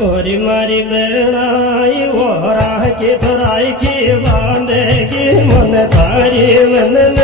ओरी मारी बेणाई वो राह की थराई की बांधेगी मन थारी मन